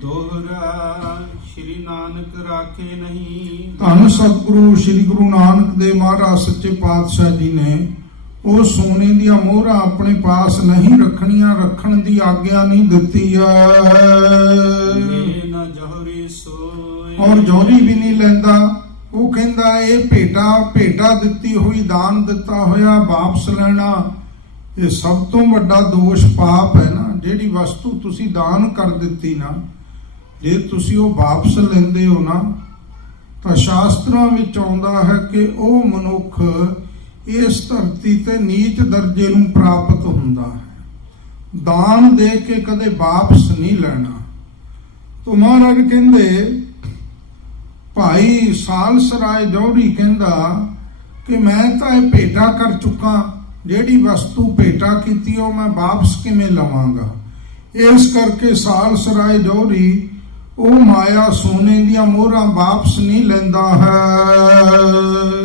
ਦੋਹਰਾ ਸ਼੍ਰੀ ਨਾਨਕ ਰਾਖੇ ਨਹੀਂ। ਧੰਨ ਸਤਿਗੁਰੂ ਸ੍ਰੀ ਗੁਰੂ ਨਾਨਕ ਦੇਵ ਮਹਾਰਾਜ ਸੱਚੇ ਪਾਤਸ਼ਾਹ ਜੀ ਨੇ ਉਹ ਸੋਨੇ ਦੀਆਂ ਮੋਹਰਾਂ ਆਪਣੇ ਪਾਸ ਨਹੀਂ ਰੱਖਣੀਆਂ ਰੱਖਣ ਦੀ ਆਗਿਆ ਨਹੀਂ ਦਿੱਤੀ ਹੈ। ਮੇ ਨ ਜਹਰੀ ਸੋਏ। ਔਰ ਜੋਰੀ ਵੀ ਨਹੀਂ ਲੈਂਦਾ। ਉਹ ਕਹਿੰਦਾ ਇਹ ਭੇਟਾ ਭੇਟਾ ਦਿੱਤੀ ਹੋਈ ਦਾਨ ਦਿੱਤਾ ਹੋਇਆ ਵਾਪਸ ਲੈਣਾ। ਇਹ ਸਭ ਤੋਂ ਵੱਡਾ ਦੋਸ਼ ਪਾਪ ਹੈ ਨਾ। ਜਿਹੜੀ ਵਸਤੂ ਤੁਸੀਂ ਦਾਨ ਕਰ ਦਿੱਤੀ ਨਾ ਜੇ ਤੁਸੀਂ ਉਹ ਵਾਪਸ ਲੈਂਦੇ ਹੋ ਨਾ, ਤਾਂ ਸ਼ਾਸਤਰਾਂ ਵਿੱਚ ਆਉਂਦਾ ਹੈ ਕਿ ਉਹ ਮਨੁੱਖ ਇਸ ਧਰਤੀ ਤੇ ਨੀਚ ਦਰਜੇ ਨੂੰ ਪ੍ਰਾਪਤ ਹੁੰਦਾ ਹੈ। ਦਾਨ ਦੇ ਕੇ ਕਦੇ ਵਾਪਸ ਨਹੀਂ ਲੈਣਾ। ਤੋ ਮਹਾਰਾਜ ਕਹਿੰਦੇ, ਭਾਈ ਸਾਲਸਰਾਏ ਜੌਹਰੀ ਕਹਿੰਦਾ ਕਿ ਮੈਂ ਤਾਂ ਇਹ ਭੇਟਾ ਕਰ ਚੁੱਕਾ, ਜਿਹੜੀ ਵਸਤੂ ਭੇਟਾ ਕੀਤੀ ਉਹ ਮੈਂ ਵਾਪਸ ਕਿਵੇਂ ਲਵਾਂਗਾ? ਇਸ ਕਰਕੇ ਸਾਲਸਰਾਏ ਜੌਹਰੀ ਉਹ ਮਾਇਆ ਸੋਨੇ ਦੀਆਂ ਮੋਹਰਾਂ ਵਾਪਸ ਨਹੀਂ ਲੈਂਦਾ ਹੈ।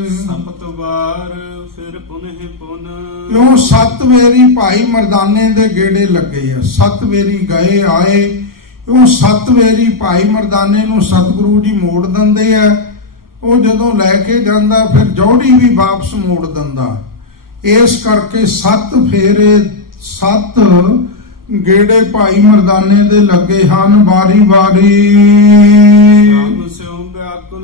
ਸਪਤ ਵਾਰ ਫਿਰ ਪੁਨਹ ਪੁਨ। ਕਿਉਂ ਸੱਤ ਵੇਰੀ ਭਾਈ ਮਰਦਾਨੇ ਦੇ ਗੇੜੇ ਲੱਗੇ ਆ? ਸੱਤ ਵੇਰੀ ਗਏ ਆਏ। ਕਿਉਂ ਸੱਤ ਵੇਰੀ ਭਾਈ ਮਰਦਾਨੇ ਨੂੰ ਸਤਿਗੁਰੂ ਜੀ ਮੋੜ ਦਿੰਦੇ ਆ? ਉਹ ਜਦੋਂ ਲੈ ਕੇ ਜਾਂਦਾ ਫਿਰ ਜੌੜੀ ਵੀ ਵਾਪਸ ਮੋੜ ਦਿੰਦਾ। ਇਸ ਕਰਕੇ ਸੱਤ ਫੇਰੇ ਸੱਤ ਗੇੜੇ ਭਾਈ ਮਰਦਾਨੇ ਦੇ ਲੱਗੇ ਹਨ ਵਾਰੀ ਵਾਰੀ। ਸਿਉ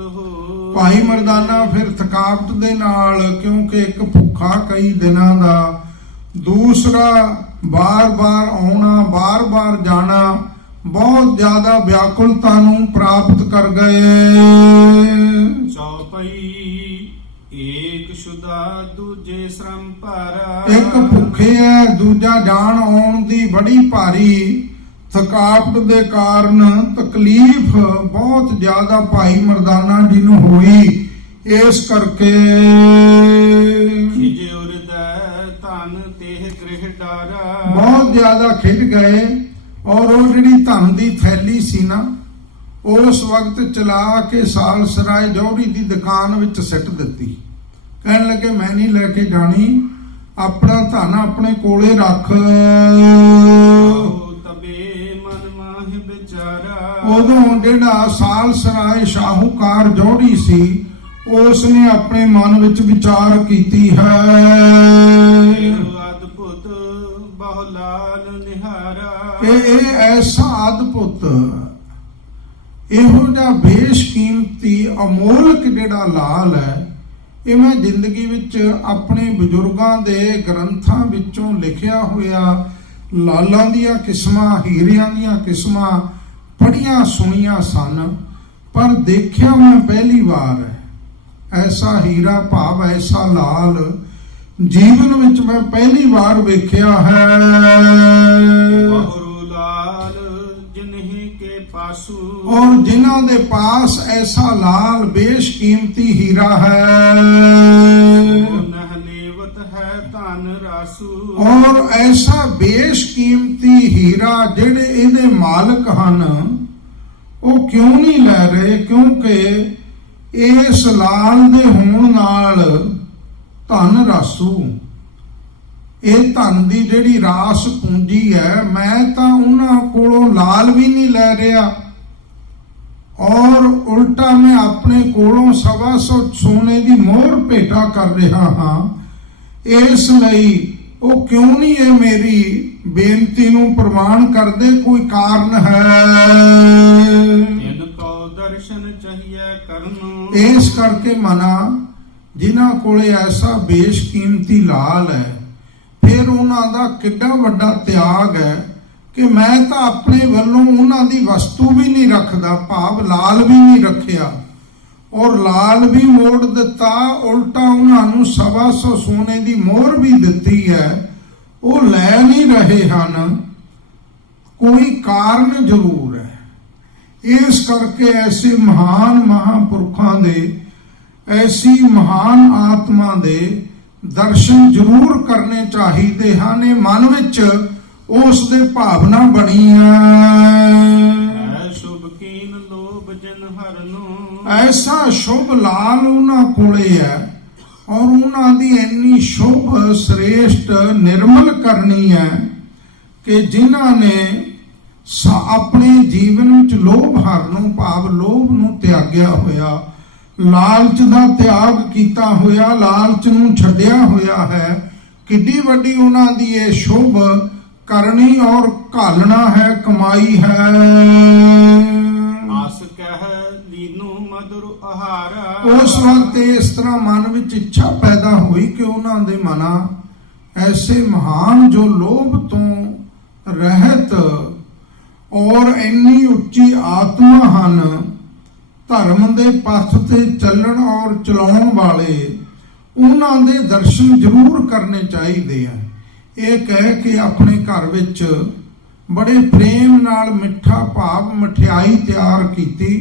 ਹੋ ਭਾਈ ਮਰਦਾਨਾ ਫਿਰ ਥਕਾਵਟ ਦੇ ਨਾਲ ਕਿਉਂਕਿ ਇੱਕ ਭੁੱਖਾ ਕਈ ਦਿਨਾਂ ਦਾ ਦੂਸਰਾ ਬਾਰ-ਬਾਰ ਆਉਣਾ ਬਾਰ-ਬਾਰ ਜਾਣਾ ਬਹੁਤ ਜ਼ਿਆਦਾ ਵਿਆਕੁਲਤਾ ਨੂੰ ਪ੍ਰਾਪਤ ਕਰ ਗਏ। ਚੌਪਈ ਸ਼ੁਦਾ ਦੂਜੇ ਸ਼ਰਮ ਭਾਰਾ। ਇੱਕ ਭੁੱਖੇ ਹੈ ਦੂਜਾ ਜਾਣ ਆਉਣ ਦੀ ਬੜੀ ਭਾਰੀ। ਥਕਾਵਟ ਦੇ ਕਾਰਨ ਤਕਲੀਫ ਬਹੁਤ ਜ਼ਿਆਦਾ ਭਾਈ ਮਰਦਾਨਾ ਜੀ ਨੂੰ ਹੋਈ। ਇਸ ਕਰਕੇ ਖਿਜੇ ਉਰਦੈ ਧਨ ਤੇਹ ਗ੍ਰਹਿ ਡਾਰਾ। ਬਹੁਤ ਜ਼ਿਆਦਾ ਖਿੱਚ ਗਏ। ਔਰ ਉਹ ਜਿਹੜੀ ਧਨ ਦੀ ਥੈਲੀ ਸੀ ਨਾ ਉਸ ਵਕਤ ਚਲਾ ਕੇ ਸਾਲ ਸਰਾਏ ਜੌਹਰੀ ਦੀ ਦੁਕਾਨ ਵਿੱਚ ਸਿੱਟ ਦਿੱਤੀ। ਕਹਿਣ ਲੱਗੇ, ਮੈਂ ਨਹੀਂ ਲੈ ਕੇ ਜਾਣੀ। ਆਪਣਾ ਧਨ ਆਪਣੇ ਕੋਲੇ ਰੱਖ। ਆਓ ਤਬੇ ਮਨ ਮਾਹਿ ਵਿਚਾਰਾ ਉਦੋਂ ਜਿਹੜਾ ਸਾਲ ਸਰਾਏ ਸ਼ਾਹੂਕਾਰ ਜੌਹਰੀ ਸੀ ਉਸ ਨੇ ਆਪਣੇ ਮਨ ਵਿੱਚ ਵਿਚਾਰ ਕੀਤੀ ਹੈ। ਅਦਭੁਤ ਬਹੁ ਨਿਹਾਰਾ ਕਿ ਇਹ ਐਸਾ ਅਦਭੁਤ, ਇਹੋ ਜਿਹਾ ਬੇਸ਼ਕੀਮਤੀ, ਅਮੋਲਕ ਜਿਹੜਾ ਲਾਲ ਹੈ ਇਹ ਮੈਂ ਜ਼ਿੰਦਗੀ ਵਿੱਚ ਆਪਣੇ ਬਜ਼ੁਰਗਾਂ ਦੇ ਗ੍ਰੰਥਾਂ ਵਿੱਚੋਂ ਲਿਖਿਆ ਹੋਇਆ ਲਾਲਾਂ ਦੀਆਂ ਕਿਸਮਾਂ, ਹੀਰਿਆਂ ਦੀਆਂ ਕਿਸਮਾਂ ਪੜੀਆਂ ਸੁਣੀਆਂ ਸਨ, ਪਰ ਦੇਖਿਆ ਮੈਂ ਪਹਿਲੀ ਵਾਰ, ਐਸਾ ਹੀਰਾ ਭਾਵ, ਐਸਾ ਲਾਲ ਜੀਵਨ ਵਿੱਚ ਮੈਂ ਪਹਿਲੀ ਵਾਰ ਵੇਖਿਆ ਹੈ। ਬਹੁਰੂ ਔਰ ਜਿਨ੍ਹਾਂ ਦੇ ਪਾਸ ਐਸਾ ਲਾਲ ਬੇਸ਼ਕੀਮਤੀ ਹੀਰਾ ਹੈ। ਨਹ ਲੇਵਤ ਹੈ ਧਨ ਰਾਸੂ। ਔਰ ਐਸਾ ਬੇਸ਼ਕੀਮਤੀ ਹੀਰਾ ਜਿਹੜੇ ਇਹਦੇ ਮਾਲਕ ਹਨ ਉਹ ਕਿਉਂ ਨਹੀਂ ਲੈ ਰਹੇ? ਕਿਉਂਕਿ ਇਸ ਲਾਲ ਦੇ ਹੋਣ ਨਾਲ ਧਨ ਰਾਸੂ। ਇਹ ਧਨ ਦੀ ਜਿਹੜੀ ਰਾਸ ਪੂੰਜੀ ਹੈ ਮੈਂ ਤਾਂ ਉਹਨਾਂ ਕੋਲੋਂ ਲਾਲ ਵੀ ਨਹੀਂ ਲੈ ਰਿਹਾ। ਔਰ ਉਲਟਾ ਮੈਂ ਆਪਣੇ ਕੋਲੋਂ ਸਵਾ ਸੌ ਸੋਨੇ ਦੀ ਮੋਹਰ ਭੇਟਾ ਕਰ ਰਿਹਾ ਹਾਂ। ਇਸ ਲਈ ਉਹ ਕਿਉਂ ਨਹੀਂ ਇਹ ਮੇਰੀ ਬੇਨਤੀ ਨੂੰ ਪ੍ਰਮਾਣ ਕਰਦੇ? ਕੋਈ ਕਾਰਨ ਹੈ? ਜਿਨ ਕੋ ਦਰਸ਼ਨ ਚਾਹੀਏ ਕਰਨ। ਇਸ ਕਰਕੇ ਮਨਾ ਜਿਨ੍ਹਾਂ ਕੋਲੇ ਐਸਾ ਬੇਸ਼ਕੀਮਤੀ ਲਾਲ ਹੈ ਫਿਰ ਉਹਨਾਂ ਦਾ ਕਿੱਡਾ ਵੱਡਾ ਤਿਆਗ ਹੈ। ਕਿ ਮੈਂ ਤਾਂ ਆਪਣੇ ਵੱਲੋਂ ਉਹਨਾਂ ਦੀ ਵਸਤੂ ਵੀ ਨਹੀਂ ਰੱਖਦਾ, ਭਾਵ ਲਾਲ ਵੀ ਨਹੀਂ ਰੱਖਿਆ। ਔਰ ਲਾਲ ਵੀ ਮੋੜ ਦਿੱਤਾ, ਉਲਟਾ ਉਹਨਾਂ ਨੂੰ ਸਵਾ ਸੌ ਸੋਨੇ ਦੀ ਮੋਹਰ ਵੀ ਦਿੱਤੀ ਹੈ। ਉਹ ਲੈ ਨਹੀਂ ਰਹੇ ਹਨ। ਕੋਈ ਕਾਰਨ ਜ਼ਰੂਰ ਹੈ। ਇਸ ਕਰਕੇ ਐਸੇ ਮਹਾਨ ਮਹਾਪੁਰਖਾਂ ਦੇ, ਐਸੀ ਮਹਾਨ ਆਤਮਾ ਦੇ ਦਰਸ਼ਨ ਜ਼ਰੂਰ ਕਰਨੇ ਚਾਹੀਦੇ ਹਨ। ਇਹ ਮਨ ਵਿੱਚ ਉਸ ਦੇ ਭਾਵਨਾ ਬਣੀ ਹੈ ਸ਼ੁਭ ਕੀਨ ਲੋਭ ਜਨ ਹਰਨੋ ਐਸਾ ਸ਼ੁਭ ਲਾਲ ਉਹਨਾਂ ਕੋਲੇ ਹੈ ਔਰ ਉਹਨਾਂ ਦੀ ਇੰਨੀ ਸ਼ੁਭ ਸ੍ਰੇਸ਼ਟ ਨਿਰਮਲ ਕਰਨੀ ਹੈ ਕਿ ਜਿਨ੍ਹਾਂ ਨੇ ਆਪਣੇ ਜੀਵਨ ਵਿੱਚ ਲੋਭ ਹਰ ਨੂੰ ਭਾਵ ਲੋਭ ਨੂੰ ਤਿਆਗਿਆ ਹੋਇਆ ਲਾਲਚ ਦਾ ਤਿਆਗ ਕੀਤਾ ਹੋਇਆ ਲਾਲਚ ਨੂੰ ਛੱਡਿਆ ਹੋਇਆ ਹੈ ਕਿੱਡੀ ਵੱਡੀ ਉਹਨਾਂ ਦੀ ਇਹ ਸ਼ੁਭ ਕਰਨੀ ਔਰ ਘਾਲਣਾ ਹੈ ਕਮਾਈ ਹੈ। ਆਸ ਕਹਿ ਲੀਨੂ ਮధుਰ ਆਹਾਰ। ਉਸ ਵਕਤ ਇਸ ਤਰ੍ਹਾਂ ਮਨ ਵਿੱਚ ਇੱਛਾ ਪੈਦਾ ਹੋਈ ਕਿ ਉਹਨਾਂ ਦੇ ਮਨਾ ਐਸੇ ਮਹਾਨ ਜੋ ਲੋਭ ਤੋਂ ਰਹਿਤ ਔਰ ਇੰਨੀ ਉੱਚੀ ਆਤਮਾ ਹਨ ਧਰਮ ਦੇ ਪਥ ਤੇ ਚੱਲਣ ਔਰ ਚਲਾਉਣ ਵਾਲੇ ਉਹਨਾਂ ਦੇ ਦਰਸ਼ਨ ਜ਼ਰੂਰ ਕਰਨੇ ਚਾਹੀਦੇ ਆ ਇਹ ਕਹਿ ਕੇ ਆਪਣੇ ਘਰ ਵਿੱਚ ਬੜੇ ਪ੍ਰੇਮ ਨਾਲ ਮਿੱਠਾ ਭਾਵ ਮਠਿਆਈ ਤਿਆਰ ਕੀਤੀ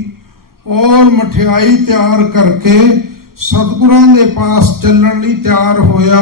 ਔਰ ਮਠਿਆਈ ਤਿਆਰ ਕਰਕੇ ਸਤਿਗੁਰਾਂ ਦੇ ਪਾਸ ਚੱਲਣ ਲਈ ਤਿਆਰ ਹੋਇਆ।